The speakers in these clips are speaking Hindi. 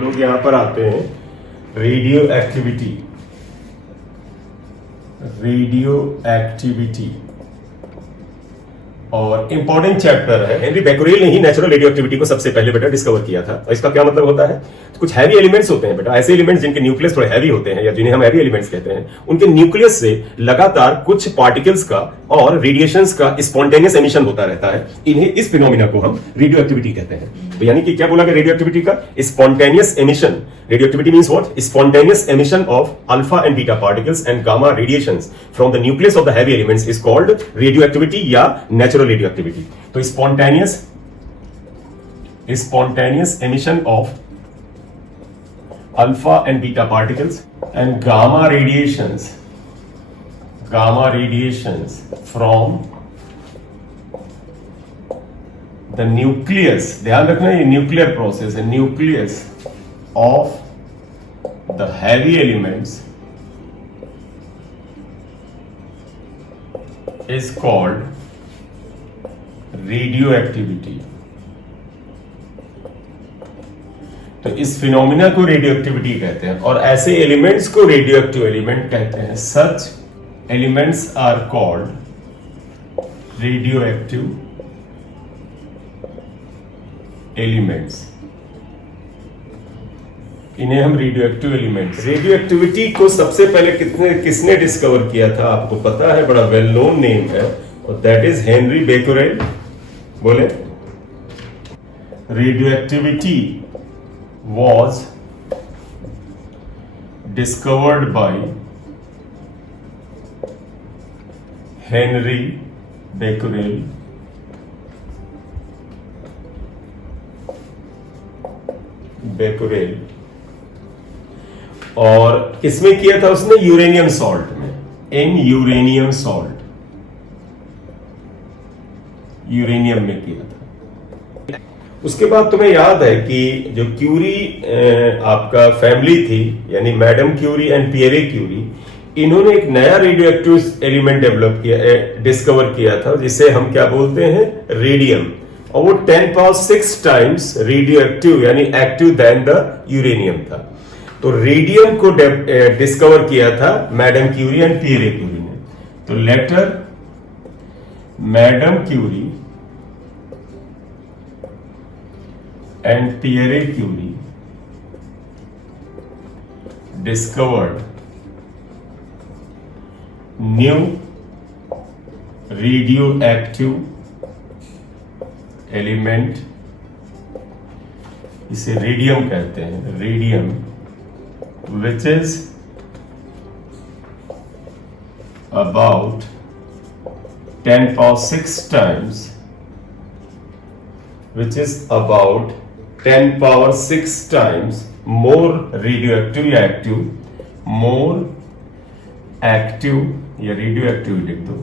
हम लोग यहां पर आते हैं रेडियो एक्टिविटी। और इंपॉर्टेंट चैप्टर है। हेनरी बेक्यूरेल ने ही नेचुरल रेडियो एक्टिविटी को सबसे पहले बेटा डिस्कवर किया था। और इसका क्या मतलब होता है, कुछ हैवी एलिमेंट्स होते हैं बेटा, ऐसे एलिमेंट्स जिनके न्यूक्लियस थोड़े हैवी होते हैं या जिन्हें हम हैवी एलिमेंट्स कहते हैं, उनके न्यूक्लियस से लगातार कुछ पार्टिकल्स का और रेडिएशंस का स्पॉन्टेनियस एमिशन होता रहता है। इन्हें, इस फिनोमिना को हम रेडियो एक्टिविटी कहते हैं। तो यानी कि क्या बोला गया रेडियो एक्टिविटी का, spontaneous emission. Radio activity means what, spontaneous emission of alpha and beta particles and gamma radiations from the nucleus of the heavy elements is called radio activity या नेचुरल रेडियो एक्टिविटी। तो spontaneous emission of alpha and beta particles and gamma radiations from the nucleus, ध्यान रखना ये न्यूक्लियर प्रोसेस है, nucleus of the heavy elements is called radioactivity। तो इस फिनोमिना को रेडियो एक्टिविटी कहते हैं और ऐसे एलिमेंट्स को रेडियो एक्टिव एलिमेंट कहते हैं। Such elements are called radioactive elements. इन्हें हम radioactive elements. Radioactivity को सबसे पहले किसने डिस्कवर किया था, आपको पता है, बड़ा वेल नोन नेम है और दैट इज हेनरी बेक्यूरेल। बोले, radio activity was discovered by Henry Becquerel और किसमें किया था उसने, यूरेनियम सॉल्ट में, इन यूरेनियम में किया था। उसके बाद तुम्हें याद है कि जो क्यूरी आपका फैमिली थी, यानी madam Curie and Pierre Curie, इन्होंने एक नया रेडियो एक्टिव एलिमेंट डेवलप किया, डिस्कवर किया था, जिसे हम क्या बोलते हैं, रेडियम। और वो 10⁶ टाइम्स रेडियो एक्टिव यानी एक्टिव देन द यूरेनियम था। तो रेडियम को डिस्कवर किया था madam Curie and Pierre Curie ने। तो later madam Curie and Pierre Curie discovered new radioactive element, इसे रेडियम कहते हैं, radium, which is about 10⁶ times, which is about 10⁶ times more radioactive या एक्टिव, more active या रेडियोएक्टिव लिख दो,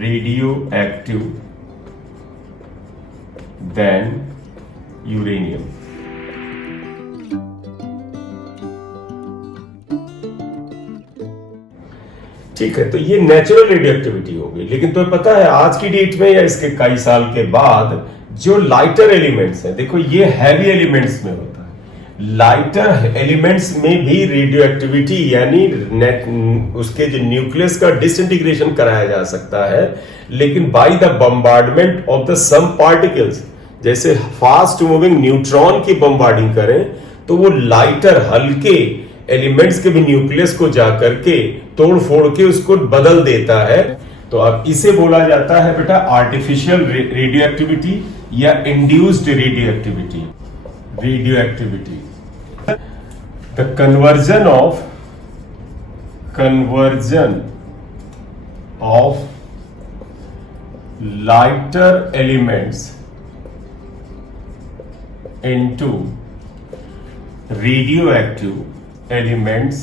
रेडियोएक्टिव than यूरेनियम। ठीक है, तो ये नेचुरल रेडियो एक्टिविटी हो गई। लेकिन तुम्हें पता है आज की डेट में या इसके कई साल के बाद जो लाइटर एलिमेंट्स हैं, देखो ये हैवी एलिमेंट्स में होता है, लाइटर एलिमेंट्स में भी रेडियो एक्टिविटी यानी उसके जो न्यूक्लियस का डिसइंटीग्रेशन कराया जा सकता है, लेकिन by the bombardment of the some particles. जैसे फास्ट मूविंग न्यूट्रॉन की बम्बार्डिंग करें तो वो लाइटर हल्के एलिमेंट्स के भी न्यूक्लियस को जाकर के तोड़ फोड़ के उसको बदल देता है। तो अब इसे बोला जाता है बेटा आर्टिफिशियल रेडियो एक्टिविटी या induced radio activity. The conversion of lighter elements into radioactive elements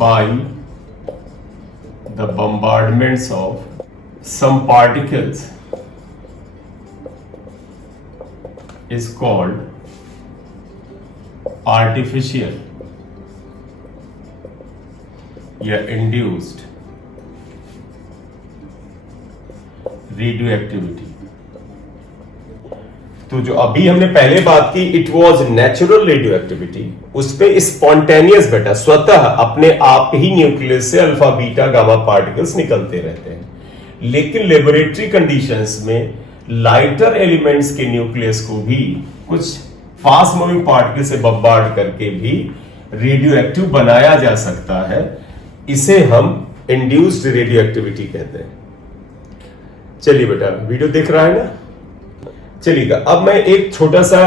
by the bombardments of some particles is called artificial या induced radioactivity। तो जो अभी हमने पहले बात की it was natural radio activity, उस पे स्पॉन्टेनियस बेटा स्वतः अपने आप ही न्यूक्लियस से अल्फा बीटा गामा पार्टिकल्स निकलते रहते हैं। लेकिन लेबोरेटरी कंडीशंस में लाइटर एलिमेंट्स के न्यूक्लियस को भी कुछ फास्ट मूविंग पार्टिकल से बम्बार्ड करके भी रेडियो एक्टिव बनाया जा सकता है। इसे हम इंड्यूस्ड रेडियो एक्टिविटी कहते हैं। चलिए बेटा, वीडियो देख रहा है ना? चलिएगा, अब मैं एक छोटा सा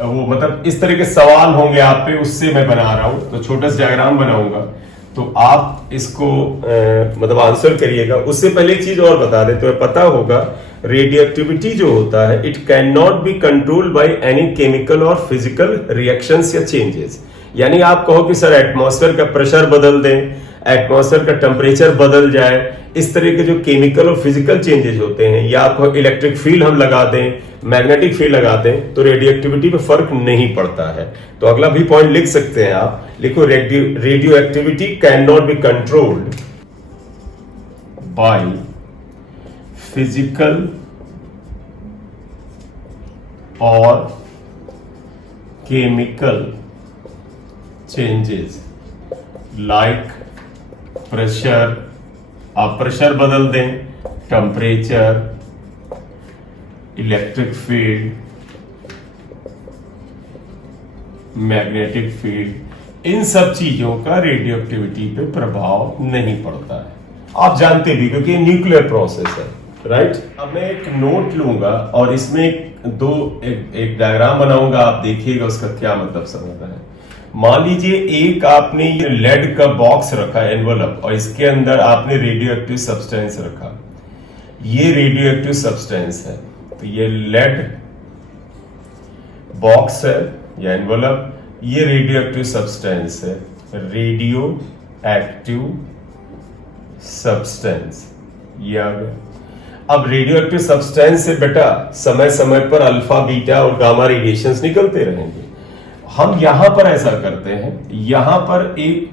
वो मतलब इस तरह के सवाल होंगे आप पे, उससे मैं बना रहा हूं, तो छोटा सा डायग्राम बनाऊंगा, तो आप इसको मतलब आंसर करिएगा। उससे पहले एक चीज और बता दें, तो पता होगा रेडियो एक्टिविटी जो होता है it can not be controlled by any chemical और फिजिकल रिएक्शंस या चेंजेस। यानी आप कहो कि सर एटमॉस्फेयर का प्रेशर बदल दें, एटमॉस्फेयर का टेम्परेचर बदल जाए, इस तरह के जो केमिकल और फिजिकल चेंजेस होते हैं, या आपको इलेक्ट्रिक फील्ड हम लगा दें, मैग्नेटिक फील्ड लगा दें, तो रेडियो एक्टिविटी पे फर्क नहीं पड़ता है। तो अगला भी पॉइंट लिख सकते हैं आप, लिखो radioactivity can not be controlled by physical और केमिकल चेंजेस लाइक प्रेशर, आप प्रेशर बदल दें, temperature, electric field, magnetic field, इन सब चीजों का रेडियो एक्टिविटी पे प्रभाव नहीं पड़ता है। आप जानते भी, क्योंकि न्यूक्लियर प्रोसेस है, राइट? अब मैं एक नोट लूंगा और इसमें एक डायग्राम बनाऊंगा, आप देखिएगा उसका क्या मतलब समझना है। मान लीजिए एक आपने ये लेड का बॉक्स रखा है, एनवलप, और इसके अंदर आपने रेडियो एक्टिव सब्सटेंस रखा। ये रेडियो एक्टिव सब्सटेंस है, तो ये लेड बॉक्स है या एनवलप, ये रेडियो एक्टिव सब्सटेंस है, रेडियो एक्टिव सब्सटेंस, ये आ गया। अब रेडियो एक्टिव सब्सटेंस से बेटा समय समय पर अल्फा बीटा और गामा रेडिएशंस निकलते रहेंगे। हम यहां पर ऐसा करते हैं, यहां पर एक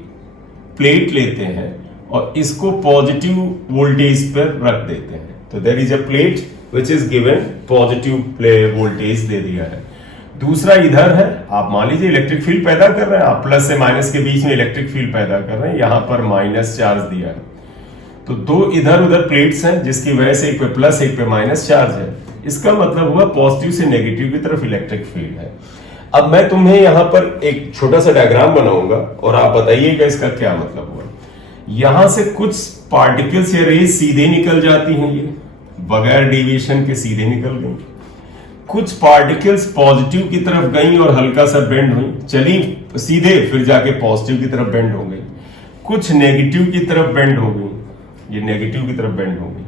प्लेट लेते हैं और इसको पॉजिटिव वोल्टेज पर रख देते हैं। तो there is a plate which is given positive voltage दे दिया है। दूसरा इधर है, आप मान लीजिए इलेक्ट्रिक फील्ड पैदा कर रहे हैं, आप प्लस से माइनस के बीच में इलेक्ट्रिक फील्ड पैदा कर रहे हैं, यहां पर माइनस चार्ज दिया है। तो दो इधर उधर प्लेट्स हैं, जिसकी वजह से एक पे प्लस एक पे माइनस चार्ज है। इसका मतलब हुआ पॉजिटिव से नेगेटिव की तरफ इलेक्ट्रिक फील्ड है। अब मैं तुम्हें यहां पर एक छोटा सा डायग्राम बनाऊंगा और आप बताइएगा इसका क्या मतलब हुआ। यहां से कुछ पार्टिकल्स या रेज सीधे निकल जाती हैं, ये बगैर डेविएशन के सीधे निकल गई। कुछ पार्टिकल्स पॉजिटिव की तरफ गई और हल्का सा बेंड हुई, चली सीधे, फिर जाके पॉजिटिव की तरफ बेंड हो गई। कुछ नेगेटिव की तरफ बेंड हो गई, ये नेगेटिव की तरफ बेंड हो गई।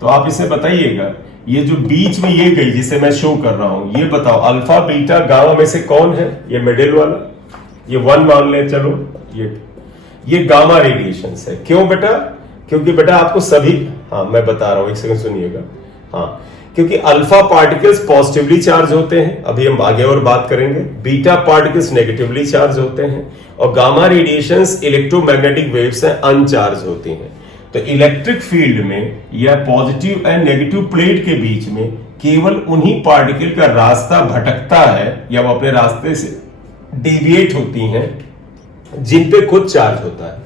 तो आप इसे बताइएगा, ये जो बीच में ये गई जिसे मैं शो कर रहा हूं, ये बताओ अल्फा बीटा गामा में से कौन है? ये मिडिल वाला, ये 1 मान ले, चलो ये गामा रेडिएशन है। क्यों बेटा? क्योंकि बेटा आपको सभी, हाँ मैं बता रहा हूं, एक सेकंड सुनिएगा। हाँ, क्योंकि अल्फा पार्टिकल्स पॉजिटिवली चार्ज होते हैं, अभी हम आगे और बात करेंगे। बीटा पार्टिकल्स नेगेटिवली चार्ज होते हैं, और गामा रेडिएशंस इलेक्ट्रोमैग्नेटिक वेव्स हैं, अनचार्ज होती हैं। तो इलेक्ट्रिक फील्ड में या पॉजिटिव एंड नेगेटिव प्लेट के बीच में केवल उन्हीं पार्टिकल का रास्ता भटकता है या वो अपने रास्ते से डेविएट होती हैं जिन पे खुद चार्ज होता है।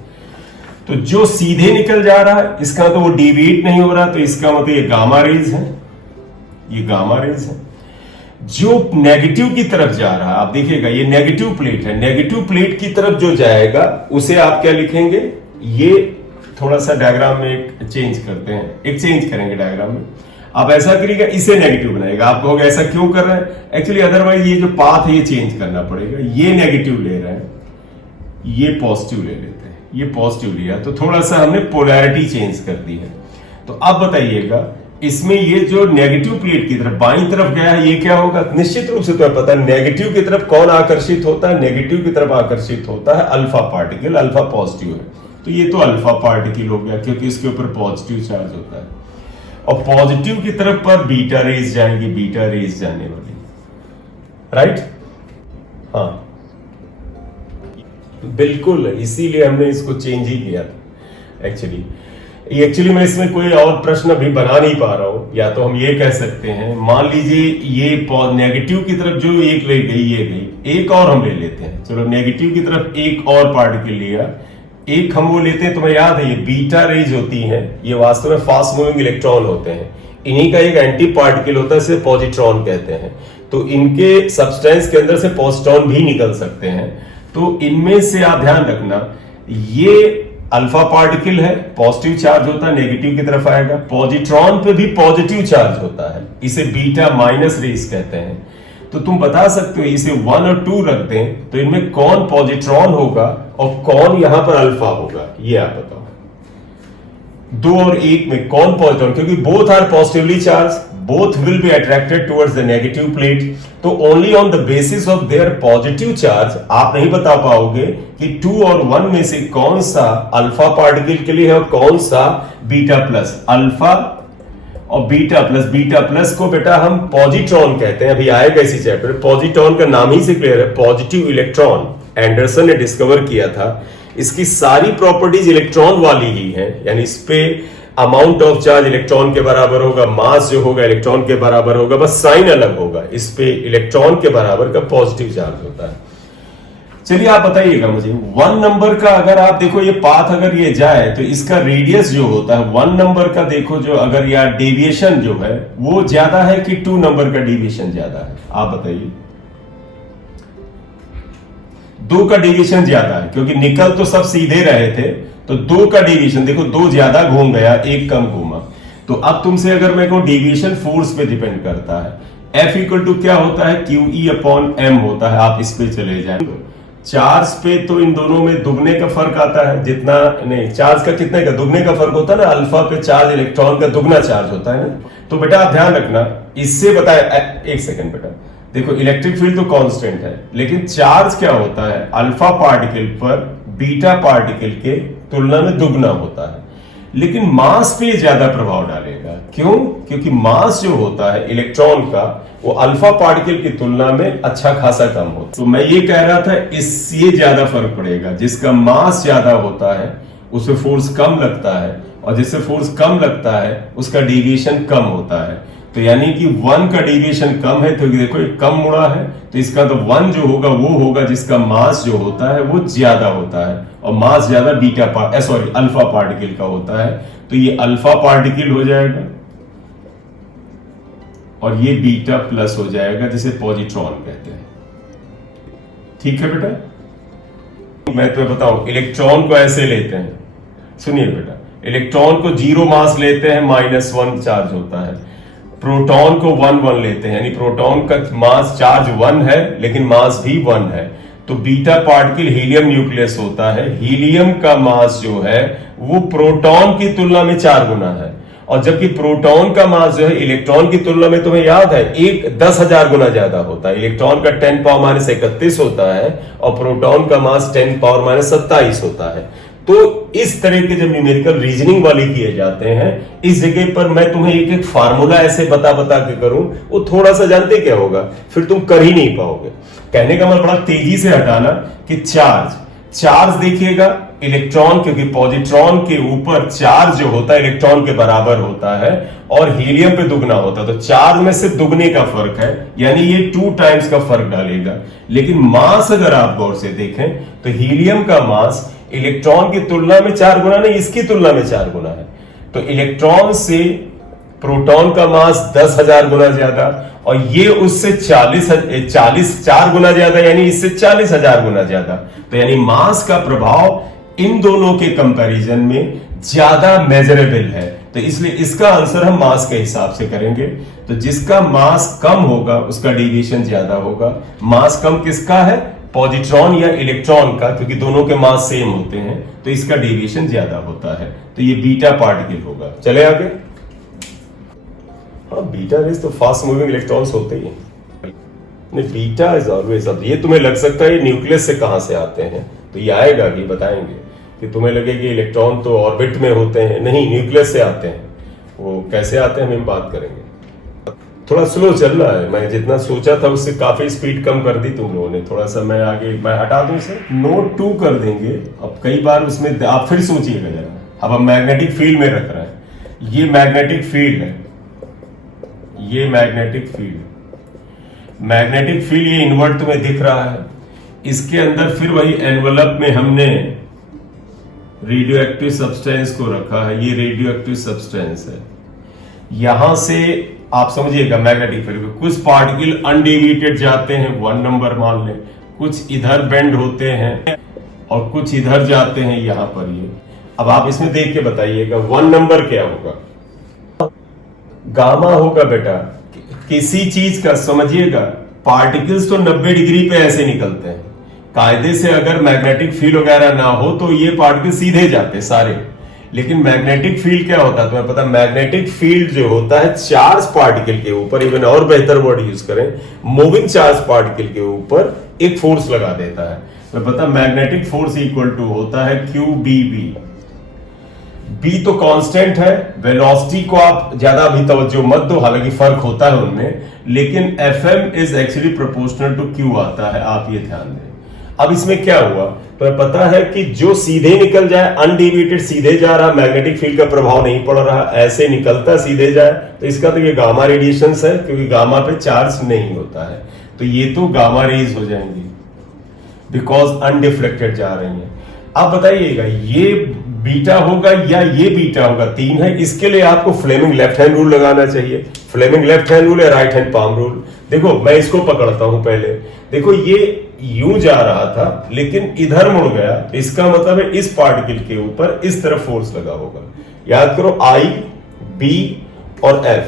तो जो सीधे निकल जा रहा है इसका तो वो डेविएट नहीं हो रहा, तो इसका मतलब ये गामा रेज है, ये गामा रेज है। जो नेगेटिव की तरफ जा रहा है, आप देखिएगा ये नेगेटिव प्लेट है, नेगेटिव प्लेट की तरफ जो जाएगा उसे आप क्या लिखेंगे? ये थोड़ा सा डायग्राम में एक चेंज करते हैं, एक चेंज करेंगे डायग्राम में। आप ऐसा करिएगा, इसे नेगेटिव बनाएगा। आप कहोगे ऐसा क्यों कर रहे हैं? एक्चुअली अदरवाइज ये जो पाथ है ये चेंज करना पड़ेगा। ये नेगेटिव ले रहे हैं, ये पॉजिटिव ले लेते हैं, ये पॉजिटिव लिया, तो थोड़ा सा हमने पोलैरिटी चेंज कर दी है। तो अब बताइएगा इसमें ये जो नेगेटिव प्लेट की तरफ बाईं तरफ गया है, ये क्या होगा? निश्चित रूप से तो पता है नेगेटिव की तरफ कौन आकर्षित होता है? नेगेटिव की तरफ आकर्षित होता है अल्फा पार्टिकल, अल्फा पॉजिटिव है, तो ये तो अल्फा पार्टिकल हो गया क्योंकि इसके ऊपर पॉजिटिव चार्ज होता है। और पॉजिटिव की तरफ पर बीटा रेज जाएंगी, बीटा रेज जाने वाली, राइट? हाँ बिल्कुल, इसीलिए हमने इसको चेंज ही किया था एक्चुअली। ये एक्चुअली मैं इसमें कोई और प्रश्न अभी बना नहीं पा रहा हूं, या तो हम ये कह सकते हैं, मान लीजिए ये नेगेटिव की तरफ जो एक ले गई, ये गई, एक और हम ले लेते हैं। चलो नेगेटिव की तरफ एक और पार्टिकल लिया, एक हम वो लेते हैं, तुम्हें याद है ये बीटा रेज होती है, ये वास्तव में फास्ट मूविंग इलेक्ट्रॉन होते हैं, इन्हीं का एक एंटी पार्टिकल होता है, इसे पॉजिट्रॉन कहते हैं। तो इनके सब्सटेंस के अंदर से पॉजिट्रॉन भी निकल सकते हैं। तो इनमें से आप ध्यान रखना, ये अल्फा पार्टिकल है, पॉजिटिव चार्ज होता है, नेगेटिव की तरफ आएगा। पॉजिट्रॉन पे भी पॉजिटिव चार्ज होता है, इसे बीटा माइनस रेस कहते हैं। तो तुम बता सकते हो इसे 1 और 2 रख दें तो इनमें कौन पॉजिट्रॉन होगा और कौन यहां पर अल्फा होगा, ये आप बताओ। 2 और 1 में कौन पॉजिट्रॉन, क्योंकि both are positively charge, both will be attracted towards the negative plate, तो only on the basis of their positive charge आप नहीं बता पाओगे कि 2 और 1 में से कौन सा अल्फा पार्टिकल के लिए है और कौन सा बीटा प्लस। अल्फा और बीटा प्लस को बेटा हम पॉजिट्रॉन कहते हैं, अभी आएगा इसी चैप्टर। पॉजिट्रॉन का नाम ही से क्लियर है, पॉजिटिव इलेक्ट्रॉन, एंडरसन ने डिस्कवर किया था। इसकी सारी प्रॉपर्टीज इलेक्ट्रॉन वाली ही है, यानी इस पे अमाउंट ऑफ चार्ज इलेक्ट्रॉन के बराबर होगा, मास जो होगा इलेक्ट्रॉन के बराबर होगा, बस साइन अलग होगा। इस पे इलेक्ट्रॉन के बराबर का पॉजिटिव चार्ज होता है। चलिए आप बताइएगा मुझे, 1 नंबर का अगर आप देखो ये पाथ अगर ये जाए तो इसका रेडियस जो होता है 1 नंबर का, देखो जो अगर या डेविएशन जो है वो ज्यादा है कि 2 नंबर का डेविएशन ज्यादा है, आप बताइए। 2 का डेविएशन ज्यादा है, क्योंकि निकल तो सब सीधे रहे थे, तो 2 का डेविएशन देखो, 2 ज्यादा घूम गया, 1 कम घूमा। तो अब तुमसे अगर मैं कहूं डेविएशन फोर्स पे डिपेंड करता है। F इक्वल टू क्या होता है, QE अपॉन M होता है। आप इस पे चले जाए, चार्ज पे तो इन दोनों में दुगने का फर्क आता है, जितना नहीं चार्ज का कितने का दुगने का फर्क होता है ना, अल्फा पे चार्ज इलेक्ट्रॉन का दुगना चार्ज होता है ना। तो बेटा आप ध्यान रखना, इससे बताए, एक सेकेंड बेटा, देखो इलेक्ट्रिक फील्ड तो कांस्टेंट है, लेकिन चार्ज क्या होता है अल्फा पार्टिकल पर बीटा पार्टिकल के तुलना में दुगना होता है, लेकिन मास पे ज्यादा प्रभाव डालेगा। क्यों? क्योंकि मास जो होता है इलेक्ट्रॉन का वो अल्फा पार्टिकल की तुलना में अच्छा खासा कम होता है। तो मैं ये कह रहा था इससे ज्यादा फर्क पड़ेगा, जिसका मास ज्यादा होता है उससे फोर्स कम लगता है, और जिससे फोर्स कम लगता है उसका डेविएशन कम होता है। तो यानी कि 1 का डेविएशन कम है, तो देखो ये कम मुड़ा है, तो इसका तो 1 जो होगा वो होगा जिसका मास जो होता है वो ज्यादा होता है, और मास ज्यादा अल्फा पार्टिकल का होता है। तो ये अल्फा पार्टिकल हो जाएगा और ये बीटा प्लस हो जाएगा, जिसे पॉजिट्रॉन कहते हैं। ठीक है बेटा, मैं तुम्हें बताऊं, इलेक्ट्रॉन को ऐसे लेते हैं, सुनिए बेटा, इलेक्ट्रॉन को 0 मास लेते हैं, -1 चार्ज होता है। प्रोटॉन को 1 लेते हैं, यानी प्रोटॉन का मास चार्ज 1 है लेकिन मास भी 1 है। तो बीटा पार्टिकल हीलियम न्यूक्लियस होता है, हीलियम का मास जो है वो प्रोटॉन की तुलना में 4 गुना है, और जबकि प्रोटॉन का मास जो है इलेक्ट्रॉन की तुलना में, तुम्हें याद है, 10,000 गुना ज्यादा होता है। इलेक्ट्रॉन का 10 पावर -31 होता है और प्रोटॉन का मास 10 पावर -27 होता है। तो इस तरह के जब न्यूमेरिकल रीजनिंग वाले किए जाते हैं, इस जगह पर मैं तुम्हें एक एक फार्मूला ऐसे बता के करूं, वो थोड़ा सा जानते क्या होगा, फिर तुम कर ही नहीं पाओगे। कहने का मतलब बड़ा तेजी से हटाना कि चार्ज देखिएगा इलेक्ट्रॉन, क्योंकि पॉजिट्रॉन के ऊपर चार्ज जो होता है इलेक्ट्रॉन के बराबर होता है और हीलियम पे दुगना होता है, तो चार्ज में से दुगने का फर्क है, यानी ये 2 टाइम्स का फर्क डालेगा। लेकिन मास अगर आप गौर से देखें तो हीलियम का मास इलेक्ट्रॉन की तुलना में 4 गुना नहीं, इसकी तुलना में 4 गुना है। तो इलेक्ट्रॉन से प्रोटॉन का मास 10,000 गुना ज्यादा, और ये उससे 4 गुना ज्यादा, यानी इससे 40,000 गुना ज्यादा। तो यानी मास का प्रभाव इन दोनों के कंपैरिजन में ज्यादा मेजरेबल है। तो इसलिए इसका आंसर हम मास के हिसाब से करेंगे। तो जिसका मास कम होगा उसका डेविएशन ज्यादा होगा। मास कम किसका है, पॉजिट्रॉन या इलेक्ट्रॉन का, क्योंकि दोनों के मास सेम होते हैं, तो इसका डेविएशन ज्यादा होता है। तो ये बीटा पार्टिकल होगा। चले आगे। हाँ, बीटा रेज तो फास्ट मूविंग इलेक्ट्रॉन्स होते ही नहीं, बीटा इज ऑलवेज अब। ये तुम्हें लग सकता है ये न्यूक्लियस से कहां से आते हैं, तो ये आएगा अभी बताएंगे कि तुम्हें लगे कि इलेक्ट्रॉन तो ऑर्बिट में होते हैं, नहीं, न्यूक्लियस से आते हैं। वो कैसे आते हैं हम बात करेंगे। थोड़ा स्लो चल रहा है, मैं जितना सोचा था उससे काफी स्पीड कम कर दी तुम लोगों ने। थोड़ा सा मैं हटा दूं इसे, नोट 2 कर देंगे। अब कई बार उसमें आप फिर सोचिएगा जरा, अब हम मैग्नेटिक फील्ड में रख रहे हैं, ये मैग्नेटिक फील्ड है, ये मैग्नेटिक फील्ड ये इन्वर्ट तुम्हें दिख रहा है। इसके अंदर फिर वही एनवलप में हमने रेडियोएक्टिव सब्सटेंस को रखा है, ये रेडियोएक्टिव सब्सटेंस है। यहां से आप समझिएगा मैग्नेटिक फील्ड में कुछ पार्टिकल अनडेविएटेड जाते हैं, 1 नंबर मान लें, कुछ इधर बेंड होते हैं और कुछ इधर जाते हैं यहां पर। ये अब आप इसमें देख के बताइएगा 1 नंबर क्या होगा, गामा होगा बेटा। किसी चीज का समझिएगा, पार्टिकल्स तो 90 डिग्री पे ऐसे निकलते हैं, कायदे से अगर मैग्नेटिक फील्ड वगैरह ना हो तो ये पार्टिकल सीधे जाते सारे। लेकिन मैग्नेटिक फील्ड क्या होता है तुम्हें पता, मैग्नेटिक फील्ड जो होता है चार्ज पार्टिकल के ऊपर, इवन और बेहतर वर्ड यूज करें, मूविंग चार्ज पार्टिकल के ऊपर एक फोर्स लगा देता है। तो पता मैग्नेटिक फोर्स इक्वल टू होता है QBB। बी तो कांस्टेंट है, वेलोसिटी को आप ज्यादा अभी तवज्जो मत दो, हालांकि फर्क होता है उनमें, लेकिन FM is actually proportional to Q आता है, आप ये ध्यान दें। अब इसमें क्या हुआ तो पता है कि जो सीधे निकल जाए, अनडिविएटेड सीधे जा रहा, मैग्नेटिक फील्ड का प्रभाव नहीं पड़ रहा, ऐसे निकलता सीधे जाए, तो इसका तो ये गामा रेडिएशन है, क्योंकि गामा पे चार्ज नहीं होता है, तो ये तो गामा रेज हो जाएंगी बिकॉज अनडिफ्लेक्टेड जा रही है। अब बताइएगा ये बीटा होगा या ये बीटा होगा, 3 है, इसके लिए आपको फ्लेमिंग लेफ्ट हैंड रूल लगाना चाहिए। फ्लेमिंग लेफ्ट हैंड रूल या राइट हैंड पाम रूल। देखो मैं इसको पकड़ता हूं पहले, देखो ये यूं जा रहा था लेकिन इधर मुड़ गया, इसका मतलब है इस पार्टिकल के ऊपर इस तरफ फोर्स लगा होगा। याद करो I, B और F।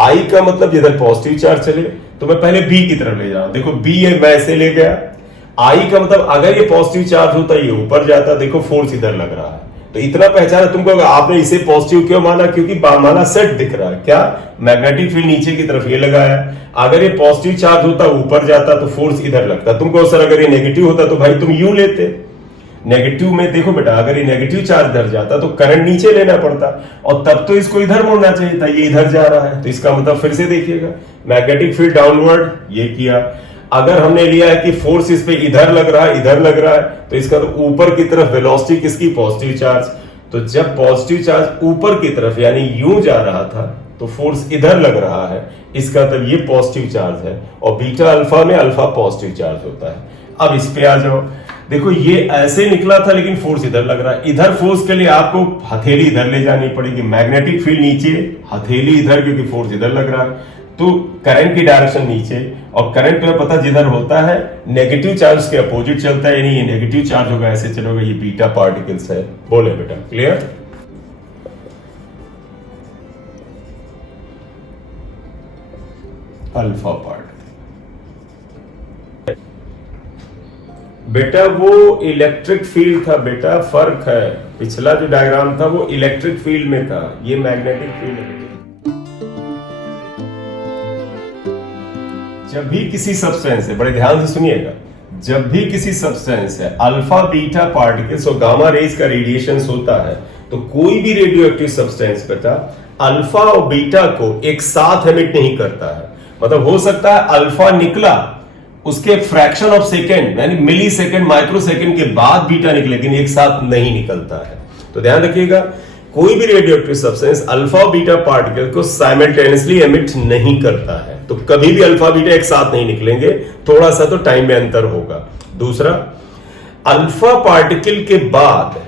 I का मतलब जिधर पॉजिटिव चार्ज चले तो मैं पहले B की तरफ ले जा रहा हूं, देखो B है, मैं ऐसे ले गया। I का मतलब अगर ये पॉजिटिव चार्ज होता ये ऊपर जाता, देखो फोर्स इधर लग रहा है, तो इतना पहचाना तुमको। आपने इसे पॉजिटिव क्यों माना, क्योंकि माना सेट दिख रहा है, क्या मैग्नेटिक फील्ड नीचे की तरफ ये लगाया। अगर ये पॉजिटिव चार्ज होता ऊपर जाता तो फोर्स इधर लगता तुमको। सर अगर ये नेगेटिव होता तो भाई तुम यूं लेते। नेगेटिव में देखो बेटा, अगर ये नेगेटिव चार्ज इधर जाता तो करंट नीचे लेना पड़ता, और तब तो इसको इधर मोड़ना चाहिए था, ये इधर जा रहा है, तो इसका मतलब फिर से देखिएगा मैग्नेटिक फील्ड डाउनवर्ड ये किया। अगर हमने लिया है कि फोर्स इस पे इधर लग रहा है, इधर लग रहा है, तो इसका तो ऊपर की तरफ वेलोसिटी किसकी, पॉजिटिव चार्ज। तो जब पॉजिटिव चार्ज ऊपर की तरफ यानी यूं जा रहा था तो फोर्स इधर लग रहा है, इसका मतलब ये पॉजिटिव चार्ज है, और बीटा अल्फा में अल्फा पॉजिटिव चार्ज होता है। अब इस पे आ जाओ, देखो ये ऐसे निकला था लेकिन फोर्स इधर लग रहा है। इधर फोर्स के लिए आपको हथेली इधर ले जानी पड़ेगी, मैग्नेटिक फील्ड नीचे, हथेली इधर, क्योंकि फोर्स इधर लग रहा है, तो करंट की डायरेक्शन नीचे। और करंट तुम्हें पता जिधर होता है नेगेटिव चार्ज के अपोजिट चलता है, यानी ये नेगेटिव चार्ज होगा, ऐसे चलोगा, ये बीटा पार्टिकल्स है। बोले बेटा, क्लियर? अल्फा पार्टिकल बेटा वो इलेक्ट्रिक फील्ड था बेटा, फर्क है। पिछला जो डायग्राम था वो इलेक्ट्रिक फील्ड में था, ये मैग्नेटिक फील्ड है। जब भी किसी सब्सटेंस है, बड़े ध्यान से सुनिएगा, जब भी किसी सब्सटेंस है अल्फा बीटा पार्टिकल्स और गामा रेज का रेडिएशन होता है, तो कोई भी रेडियोएक्टिव सब्सटेंस बेटा अल्फा और बीटा को एक साथ एमिट नहीं करता है। मतलब हो सकता है अल्फा निकला, उसके फ्रैक्शन ऑफ सेकेंड यानी मिली सेकेंड माइक्रो सेकेंड के बाद बीटा निकले, लेकिन एक साथ नहीं निकलता है। तो ध्यान रखिएगा, कोई भी रेडियोएक्टिव सब्सटेंस अल्फा और बीटा पार्टिकल को साइमल्टेनियसली एमिट नहीं करता है, तो कभी भी अल्फा बीटा एक साथ नहीं निकलेंगे, थोड़ा सा तो टाइम में अंतर होगा। दूसरा, अल्फा पार्टिकल के बाद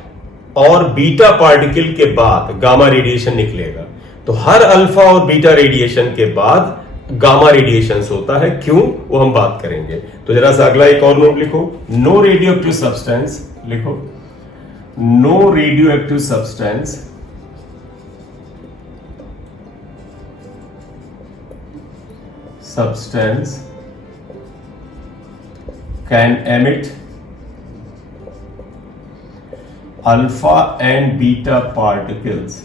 और बीटा पार्टिकल के बाद गामा रेडिएशन निकलेगा, तो हर अल्फा और बीटा रेडिएशन के बाद गामा रेडिएशन होता है। क्यों, वो हम बात करेंगे। तो जरा सा अगला एक और नोट लिखो, नो रेडियोएक्टिव सब्सटेंस लिखो, no radioactive substance can emit alpha and beta particles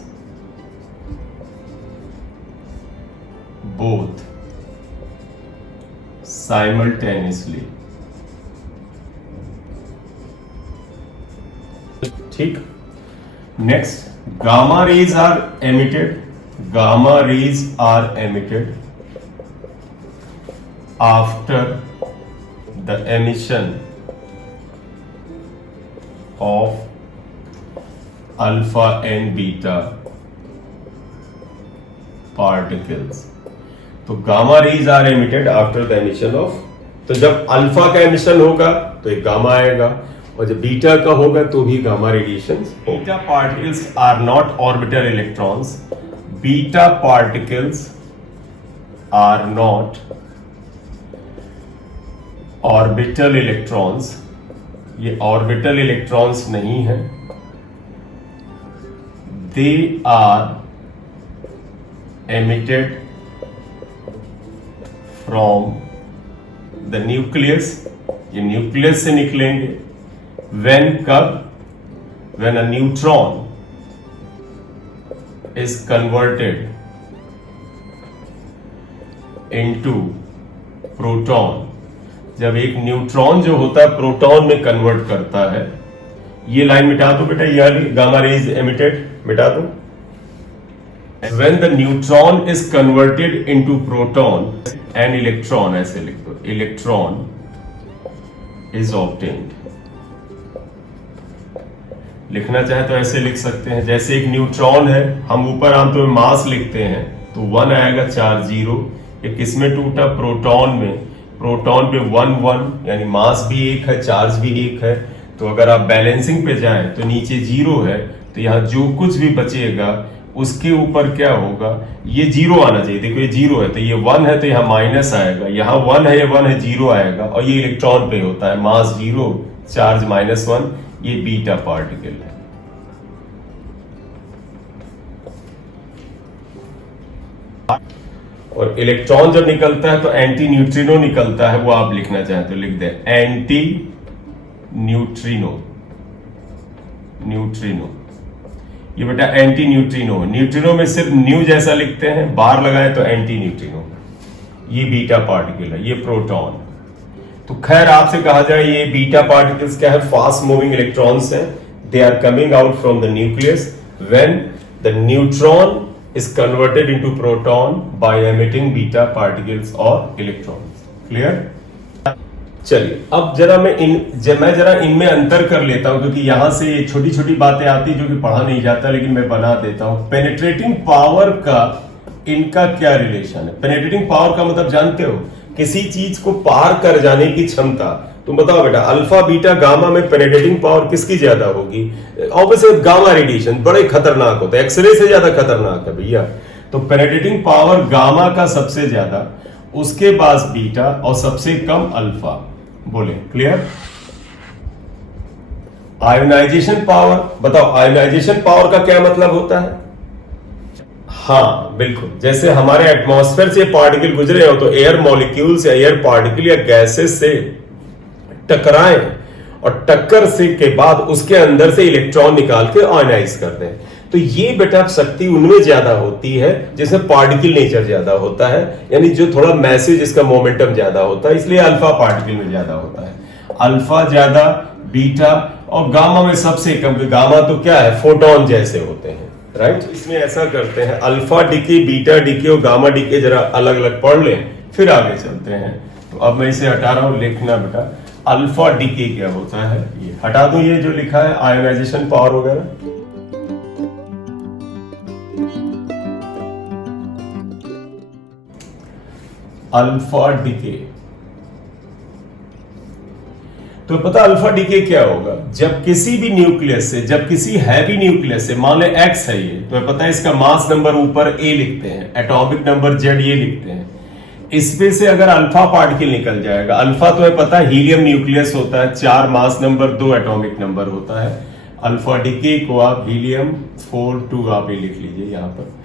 both simultaneously। ठीक, next, gamma rays are emitted after the emission of alpha and beta particles. तो gamma rays are emitted after the emission of, तो जब अल्फा का एमिशन होगा तो एक गामा आएगा, और जब बीटा का होगा तो भी gamma radiation. Beta particles are not orbital electrons, beta particles are not orbital electrons, ये ऑर्बिटल इलेक्ट्रॉन्स नहीं है, they are emitted from the nucleus, ये न्यूक्लियस से निकलेंगे। when कब, when a neutron is converted into proton, जब एक न्यूट्रॉन जो होता है प्रोटॉन में कन्वर्ट करता है। ये लाइन मिटा दो बेटा, ये वाली गामा रेज एमिटेड मिटा दो। When the neutron is converted into proton, an electron, ऐसे लिख दो, electron is obtained। लिखना चाहे तो ऐसे लिख सकते हैं, जैसे एक न्यूट्रॉन है, हम ऊपर आमतौर में मास लिखते हैं तो 1 आएगा, 4 0। ये किसमें टूटा? प्रोटॉन में। प्रोटॉन पे 1 1 यानी मास भी एक है, चार्ज भी एक है। तो अगर आप बैलेंसिंग पे जाएं तो नीचे 0 है, तो यहां जो कुछ भी बचेगा उसके ऊपर क्या होगा? ये 0 आना चाहिए। देखो ये 0 है तो ये 1 है, तो यहाँ माइनस आएगा, यहाँ 1 है, ये 1 है, 0 आएगा। और ये इलेक्ट्रॉन पे होता है, मास 0, चार्ज -1, ये बीटा पार्टिकल है। और इलेक्ट्रॉन जब निकलता है तो एंटी न्यूट्रिनो निकलता है, वो आप लिखना चाहें तो लिख दें, एंटी न्यूट्रिनो। न्यूट्रिनो ये बेटा एंटी न्यूट्रिनो। न्यूट्रिनो में सिर्फ न्यू जैसा लिखते हैं, बार लगाए तो एंटी न्यूट्रिनो। ये बीटा पार्टिकल है, ये प्रोटॉन। तो खैर आपसे कहा जाए ये बीटा पार्टिकल्स क्या है? फास्ट मूविंग इलेक्ट्रॉन्स हैं। They are coming out from the nucleus when the neutron is converted into proton by emitting beta particles और इलेक्ट्रॉन्स। क्लियर? चलिए अब जरा मैं इनमें अंतर कर लेता हूं, क्योंकि यहां से छोटी छोटी बातें आती जो कि पढ़ा नहीं जाता, लेकिन मैं बना देता हूं। पेनिट्रेटिंग पावर का इनका क्या रिलेशन है? पेनिट्रेटिंग पावर का मतलब जानते हो? किसी चीज को पार कर जाने की क्षमता। तुम बताओ बेटा, अल्फा बीटा गामा में पेनिट्रेटिंग पावर किसकी ज्यादा होगी? ऑब्वियसली गामा रेडिएशन बड़े खतरनाक होते हैं, एक्सरे से ज्यादा खतरनाक है भैया। तो पेनिट्रेटिंग पावर गामा का सबसे ज्यादा, उसके बाद बीटा और सबसे कम अल्फा। बोले क्लियर? आयोनाइजेशन पावर बताओ, आयोनाइजेशन पावर का क्या मतलब होता है? हाँ बिल्कुल, जैसे हमारे एटमॉस्फेयर से पार्टिकल गुजरे हो तो एयर मॉलिक्यूल्स या एयर पार्टिकल या गैसेस से टकराएं और टक्कर से के बाद उसके अंदर से इलेक्ट्रॉन निकाल के आयोनाइज कर दें। तो ये बेटा शक्ति उनमें ज्यादा होती है जिसमें पार्टिकल नेचर ज्यादा होता है, यानी जो थोड़ा मैसिव, जिसका मोमेंटम ज्यादा होता है, इसलिए अल्फा पार्टिकल में ज्यादा होता है। अल्फा ज्यादा, बीटा और गामा में सबसे कम। गामा तो क्या है? फोटोन जैसे होते हैं, राइट? इसमें ऐसा करते हैं, अल्फा डिके, बीटा डिके और गामा डिके जरा अलग अलग पढ़ लें, फिर आगे चलते हैं। तो अब मैं इसे हटा रहा हूं, लिखना बेटा अल्फा डिके क्या होता है, ये हटा दूं, ये जो लिखा है आयोनाइजेशन पावर वगैरह। अल्फा डिके, तो पता अल्फा डिके क्या होगा? जब किसी भी न्यूक्लियस से, जब किसी हैवी न्यूक्लियस से, मान ले एक्स है ये, तो पता है इसका मास नंबर ऊपर ए लिखते हैं, एटॉमिक नंबर जेड ये लिखते हैं। इसमें से अगर अल्फा पार्टिकल निकल जाएगा, अल्फा तो है पता है हीलियम न्यूक्लियस होता है, 4 मास नंबर 2 एटॉमिक नंबर होता है। अल्फा डिके को आप हीलियम 4 2 आप ये लिख लीजिए यहां पर।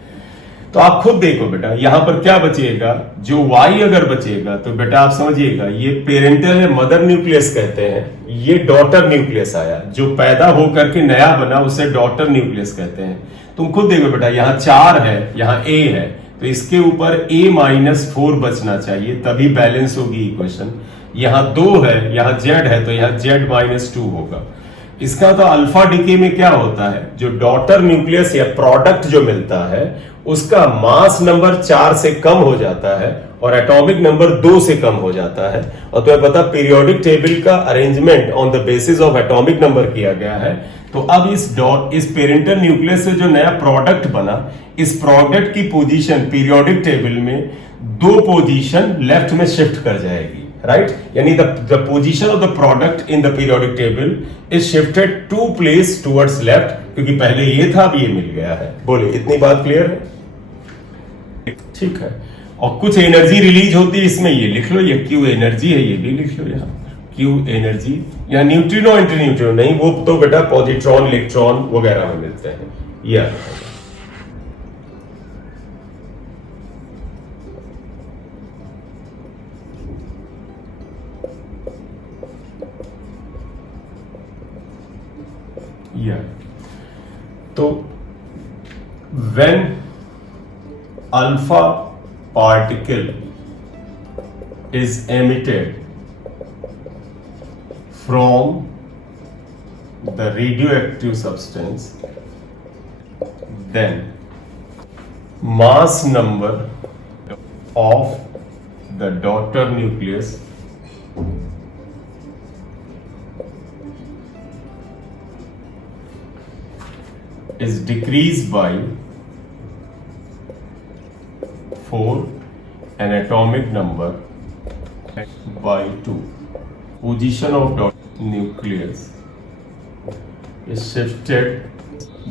तो आप खुद देखो बेटा, यहां पर क्या बचेगा? जो वाई अगर बचेगा तो बेटा आप समझिएगा, ये पेरेंटल है, मदर न्यूक्लियस कहते हैं, ये डॉटर न्यूक्लियस आया, जो पैदा होकर के नया बना उसे डॉटर न्यूक्लियस कहते हैं। तुम खुद देखो बेटा, यहाँ 4 है, यहाँ ए है, तो इसके ऊपर A-4 बचना चाहिए, तभी बैलेंस होगी इक्वेशन। यहाँ 2 है, यहाँ Z है, तो यहाँ Z-2 होगा। इसका तो अल्फा डिके में क्या होता है? जो डॉटर न्यूक्लियस या प्रोडक्ट जो मिलता है उसका मास नंबर 4 से कम हो जाता है और एटॉमिक नंबर 2 से कम हो जाता है। और तुम्हें पता पीरियोडिक टेबल का arrangement on the basis of atomic number किया गया है। तो अब इस पेरेंटल न्यूक्लियस से जो नया प्रोडक्ट बना, इस प्रोडक्ट की पोजीशन पीरियोडिक टेबल में 2 पोजीशन लेफ्ट में शिफ्ट कर जाएगी, राइट? यानी the position of the product in the periodic table is shifted 2 place towards left, क्योंकि पहले ये था, अब ये मिल गया है। बोले इतनी बात क्लियर है? ठीक है। और कुछ एनर्जी रिलीज होती है इसमें, ये लिख लो, ये क्यू एनर्जी है, ये भी लिख लो यहां क्यू एनर्जी। या न्यूट्रिनो एंटी न्यूट्रिनो नहीं, वो तो बेटा पॉजिट्रॉन इलेक्ट्रॉन वगैरह में मिलते हैं। ये तो when alpha particle is emitted from the radioactive substance, then mass number of the daughter nucleus is decreased by 4 and atomic number by 2. Position of daughter nucleus is shifted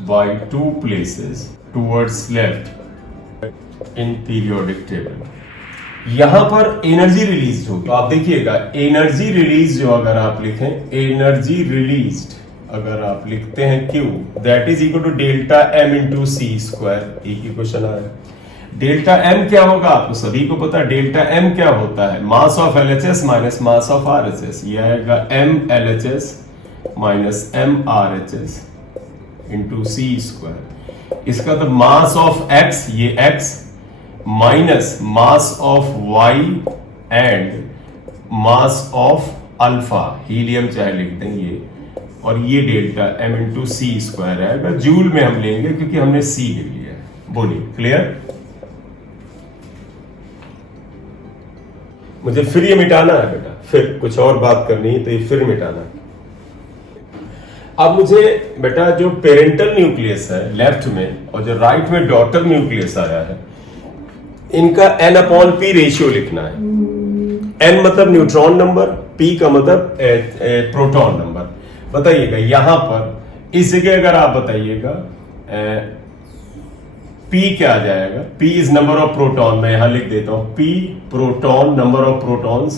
by 2 places towards left in periodic table. यहां पर एनर्जी रिलीज होगी, तो आप देखिएगा एनर्जी रिलीज जो अगर आप लिखें, एनर्जी रिलीज्ड अगर आप लिखते हैं Q, that is equal to delta M into C square. एक ही क्वेश्चन आ रहा है। डेल्टा M क्या होगा? आपको सभी को पता है डेल्टा M क्या होता है, mass of LHS minus mass of RHS। ये आएगा M LHS minus M RHS into C square. इसका तो मास ऑफ X, ये X minus mass of Y and mass of alpha, helium चाहे लिख दें ये, और ये delta M into C square आएगा। जूल में हम लेंगे क्योंकि हमने C ले लिया है। बोलिए क्लियर? मुझे फिर ये मिटाना है बेटा, फिर कुछ और बात करनी है तो ये फिर मिटाना है। अब मुझे बेटा जो पेरेंटल न्यूक्लियस है लेफ्ट में और जो राइट में डॉटर न्यूक्लियस आया है, इनका N/P रेशियो लिखना है। N मतलब न्यूट्रॉन नंबर, P का मतलब प्रोटॉन नंबर। बताइएगा यहां पर इस जगह अगर आप बताइएगा P क्या आ जाएगा? P is number of proton. मैं यहां लिख देता हूं P proton, number of protons,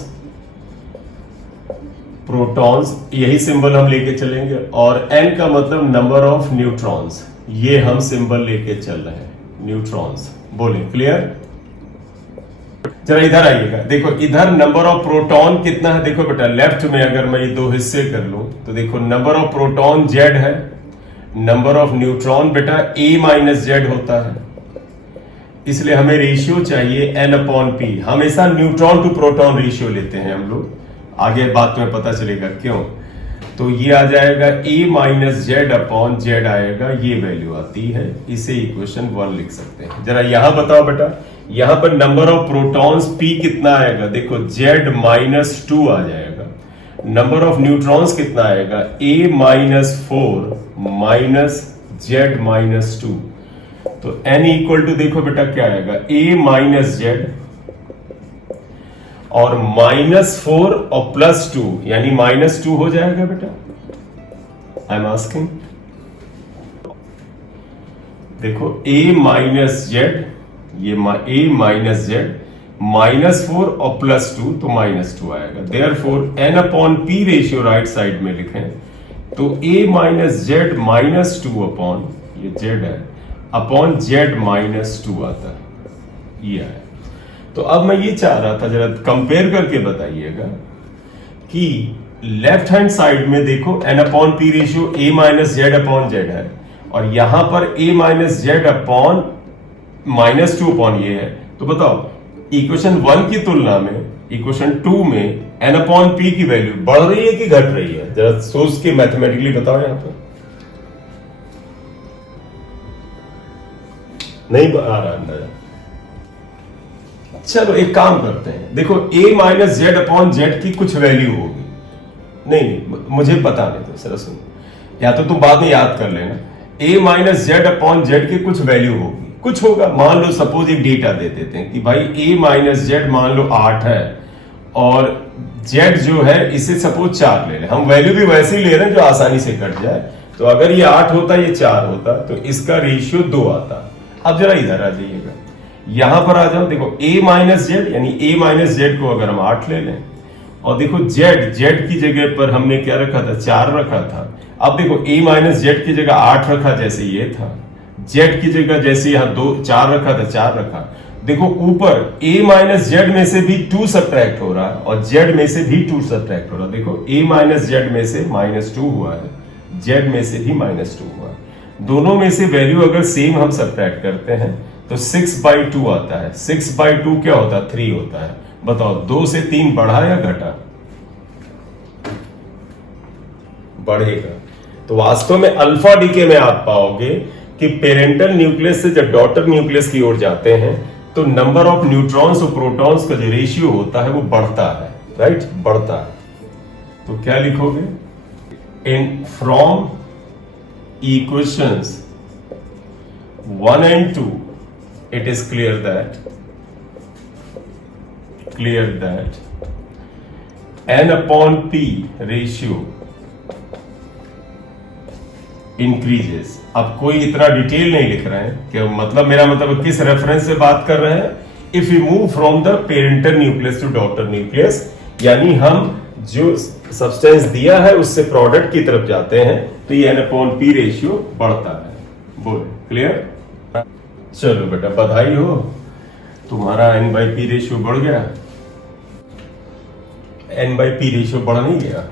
protons यही सिंबल हम लेके चलेंगे, और N का मतलब नंबर ऑफ न्यूट्रॉन्स, ये हम सिंबल लेके चल रहे हैं, न्यूट्रॉन्स। बोले क्लियर? जरा इधर आइएगा, देखो इधर नंबर ऑफ प्रोटॉन कितना है। देखो बेटा लेफ्ट में अगर मैं ये 2 हिस्से कर लूं तो देखो नंबर ऑफ प्रोटॉन Z है, नंबर ऑफ न्यूट्रॉन बेटा A माइनस Z होता है। इसलिए हमें रेशियो चाहिए N/P। हमेशा न्यूट्रॉन टू प्रोटॉन रेशियो लेते हैं हम लोग, आगे बात में पता चलेगा क्यों। तो ये आ जाएगा A माइनस Z/Z आएगा, ये वैल्यू आती है, इसे इक्वेशन 1 लिख सकते हैं। जरा यहां बताओ बेटा, यहां पर नंबर ऑफ प्रोटॉन्स P कितना आएगा? देखो Z माइनस 2 आ जाएगा। नंबर ऑफ न्यूट्रॉन्स कितना आएगा? A minus 4 minus Z minus 2। तो N इक्वल टू देखो बेटा क्या आएगा? A माइनस Z और माइनस 4 और प्लस 2 यानी माइनस 2 हो जाएगा बेटा। आई एम आस्किंग, देखो A माइनस Z, ये A माइनस Z माइनस 4 और प्लस 2 तो माइनस 2 आएगा। Therefore N/P ratio right side में लिखें तो A minus Z minus 2 upon, ये Z है, अपॉन Z माइनस 2 आता है, ये है। तो अब मैं ये चाह रहा था जरा कंपेयर करके बताइएगा कि लेफ्ट हैंड साइड में देखो N/P ratio A minus Z upon Z है, और यहां पर A minus Z upon minus 2 upon ये है। तो बताओ इक्वेशन 1 की तुलना में इक्वेशन 2 में N/P की वैल्यू बढ़ रही है कि घट रही है? जरा सोच के मैथमेटिकली बताओ यहां पर। नहीं आ रहा अंदाजा? चलो एक काम करते हैं, देखो a minus Z upon Z की कुछ वैल्यू होगी। नहीं, मुझे बताने दो जरा, सुनो, या तो तुम बाद में याद कर लेना। a minus Z upon Z की कुछ वैल्यू होगी, कुछ होगा। मान लो सपोज एक डेटा दे देते हैं कि भाई a माइनस जेड मान लो 8 है, और z जो है इसे सपोज 4 ले लें। हम वैल्यू भी वैसे ही ले रहे हैं जो आसानी से कट जाए। तो अगर ये 8 होता, ये 4 होता, तो इसका रेशियो 2 आता। अब जरा इधर आ जाइएगा, यहां पर आ जाओ। देखो a माइनस जेड, यानी a माइनस जेड को अगर हम 8 ले लें, और देखो z की जगह पर हमने क्या रखा था, 4 रखा था। अब देखो a माइनस जेड की जगह 8 रखा, जैसे ये था। z की जगह जैसे यहां 4 रखा था, 4 रखा। देखो ऊपर a माइनस जेड में से भी 2 सब्ट्रैक्ट हो रहा है, और z में से भी 2 सब्ट्रैक्ट हो रहा है। देखो a माइनस जेड में से -2 हुआ है, z में से भी -2 हुआ है। दोनों में से वैल्यू अगर सेम हम सब्ट्रैक्ट करते हैं तो 6/2 आता है। 6/2 क्या होता है, 3 होता है। बताओ 2 से 3 बढ़ा या घटा? बढ़ेगा। तो वास्तव में अल्फा डीके में आप पाओगे कि पेरेंटल न्यूक्लियस से जब डॉटर न्यूक्लियस की ओर जाते हैं तो नंबर ऑफ न्यूट्रॉन्स और प्रोटॉन्स का जो रेशियो होता है वो बढ़ता है, राइट, बढ़ता है। तो क्या लिखोगे, in from equations 1 and 2 it is clear that n upon p ratio increases। अब कोई इतना डिटेल नहीं लिख रहे हैं कि मतलब, मेरा मतलब किस रेफरेंस से बात कर रहे हैं। If you move from the parental nucleus to daughter nucleus, यानी हम जो सब्सटेंस दिया है उससे प्रोडक्ट की तरफ जाते हैं, तो ये n अपॉन p रेशियो बढ़ता है। बोले क्लियर? चलो बेटा बधाई हो, तुम्हारा n/p रेशियो बढ़ गया। n/p रेशियो बढ़ नहीं गया।